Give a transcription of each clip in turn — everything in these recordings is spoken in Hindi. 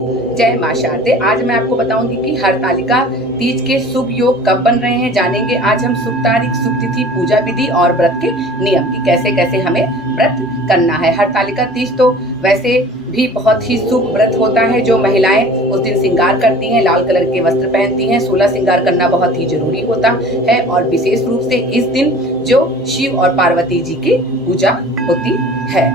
जय मां शारदे। आज मैं आपको बताऊंगी कि हरतालिका तीज के शुभ योग कब बन रहे हैं। जानेंगे आज हम शुभ तारीख, शुभ तिथि, पूजा विधि और व्रत के नियम की कैसे कैसे हमें व्रत करना है। हरतालिका तीज तो वैसे भी बहुत ही शुभ व्रत होता है। जो महिलाएं उस दिन श्रृंगार करती हैं, लाल कलर के वस्त्र पहनती हैं। 16 श्रृंगार करना बहुत ही जरूरी होता है और विशेष रूप से इस दिन जो शिव और पार्वती जी की पूजा होती है।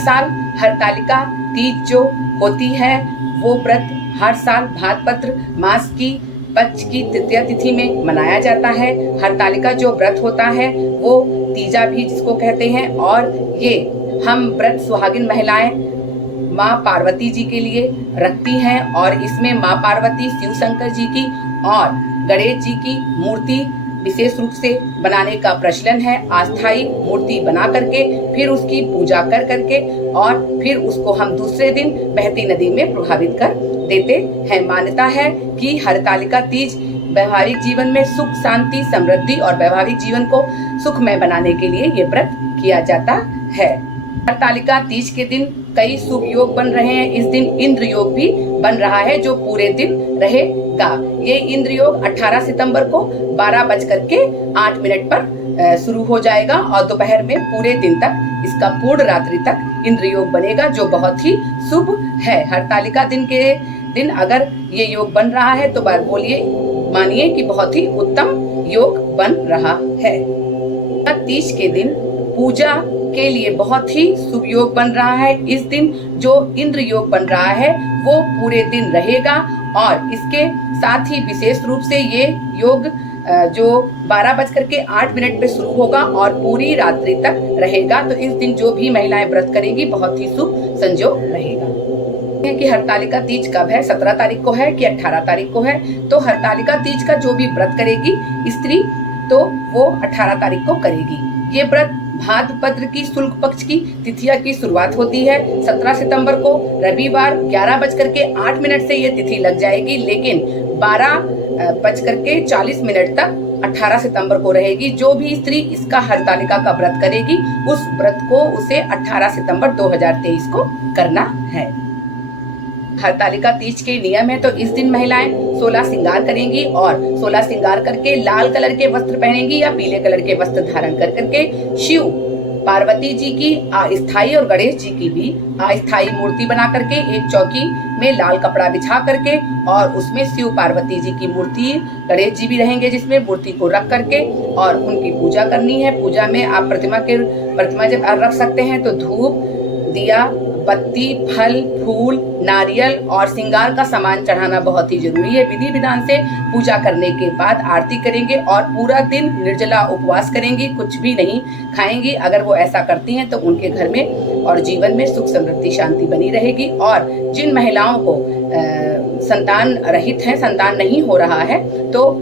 साल हरतालिका तीज जो होती है वो व्रत हर साल भाद्रपद मास की पक्ष की तृतीया तिथि में मनाया जाता है। हरतालिका जो व्रत होता है वो तीजा भी जिसको कहते हैं और ये हम व्रत सुहागिन महिलाएं माँ पार्वती जी के लिए रखती हैं और इसमें माँ पार्वती, शिव शंकर जी की और गणेश जी की मूर्ति विशेष रूप से बनाने का प्रचलन है। अस्थाई मूर्ति बना करके फिर उसकी पूजा कर करके और फिर उसको हम दूसरे दिन बहती नदी में प्रभावित कर देते हैं। मान्यता है कि हरतालिका तीज वैवाहिक जीवन में सुख, शांति, समृद्धि और वैवाहिक जीवन को सुखमय बनाने के लिए ये व्रत किया जाता है। हरतालिका तीज के दिन कई शुभ योग बन रहे हैं। इस दिन इंद्र योग भी बन रहा है जो पूरे दिन रहेगा। ये इंद्र योग 18 सितंबर को 12:08 पर शुरू हो जाएगा और दोपहर में पूरे दिन तक इसका पूर्ण रात्रि तक इंद्र योग बनेगा जो बहुत ही शुभ है। हरतालिका दिन अगर ये योग बन रहा है तो बोलिए मानिए कि बहुत ही उत्तम योग बन रहा है। तीज के दिन पूजा के लिए बहुत ही शुभ योग बन रहा है। इस दिन जो इंद्र योग बन रहा है वो पूरे दिन रहेगा और इसके साथ ही विशेष रूप से ये योग जो 12:08 पे शुरू होगा और पूरी रात्रि तक रहेगा। तो इस दिन जो भी महिलाएं व्रत करेंगी बहुत ही शुभ संयोग रहेगा। कि हरतालिका तीज कब है, 17 तारीख को है कि 18 तारीख को है। तो हरतालिका तीज का जो भी व्रत करेगी स्त्री तो वो 18 तारीख को करेगी। ये व्रत भाद्रपद की शुक्ल पक्ष की तिथिया की शुरुआत होती है। 17 सितंबर को रविवार 11:08 से ये तिथि लग जाएगी, लेकिन 12:40 तक 18 सितंबर को रहेगी। जो भी स्त्री इसका हरतालिका का व्रत करेगी उस व्रत को उसे 18 सितंबर 2023 को करना है। हरतालिका तीज के नियम है तो इस दिन महिलाएं 16 श्रृंगार करेंगी और 16 श्रृंगार करके लाल कलर के वस्त्र पहनेंगी या पीले कलर के वस्त्र धारण कर करके शिव पार्वती जी की अस्थाई और गणेश जी की भी अस्थाई मूर्ति बना करके एक चौकी में लाल कपड़ा बिछा करके और उसमें शिव पार्वती जी की मूर्ति, गणेश जी भी रहेंगे जिसमें मूर्ति को रख करके और उनकी पूजा करनी है। पूजा में आप प्रतिमा जब रख सकते हैं तो धूप, दिया, बत्ती, फल, फूल, नारियल और श्रृंगार का सामान चढ़ाना बहुत ही जरूरी है। विधि विधान से पूजा करने के बाद आरती करेंगे और पूरा दिन निर्जला उपवास करेंगी, कुछ भी नहीं खाएंगी। अगर वो ऐसा करती हैं तो उनके घर में और जीवन में सुख, समृद्धि, शांति बनी रहेगी। और जिन महिलाओं को संतान रहित है, संतान नहीं हो रहा है तो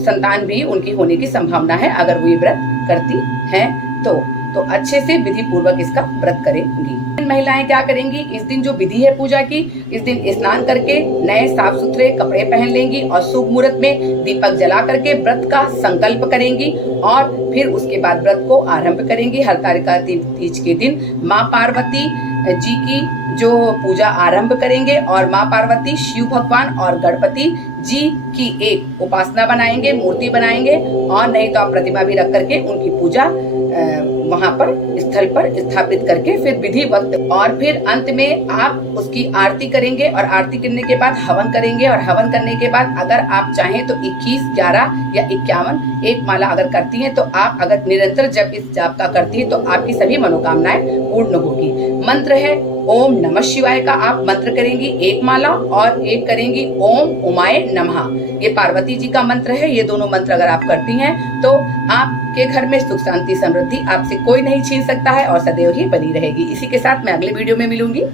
संतान भी उनकी होने की संभावना है अगर वो ये व्रत करती हैं तो अच्छे से विधि पूर्वक इसका व्रत करेंगी। महिलाएं क्या करेंगी, इस दिन जो विधि है पूजा की, इस दिन स्नान करके नए साफ सुथरे कपड़े पहन लेंगी और शुभ मुहूर्त में दीपक जला करके व्रत का संकल्प करेंगी और फिर उसके बाद व्रत को आरंभ करेंगी। हरतालिका तीज के दिन माँ पार्वती जी की जो पूजा आरंभ करेंगे और माँ पार्वती, शिव भगवान और गणपति जी की एक उपासना बनाएंगे, मूर्ति बनाएंगे और नहीं तो आप प्रतिमा भी रख करके उनकी पूजा वहां पर स्थल पर स्थापित करके फिर विधि वक्त और फिर अंत में आप उसकी आरती करेंगे और आरती करने के बाद हवन करेंगे और हवन करने के बाद अगर आप चाहें तो 21, 11 या 51 एक माला अगर करती हैं तो आप अगर निरंतर जब इस जाप का करती है तो आपकी सभी मनोकामनाएं पूर्ण होगी। मंत्र है ओम नमः शिवाय का आप मंत्र करेंगी एक माला और एक करेंगी ओम उमाय नमः। ये पार्वती जी का मंत्र है। ये दोनों मंत्र अगर आप करती हैं तो आपके घर में सुख, शांति, समृद्धि आपसे कोई नहीं छीन सकता है और सदैव ही बनी रहेगी। इसी के साथ मैं अगले वीडियो में मिलूंगी।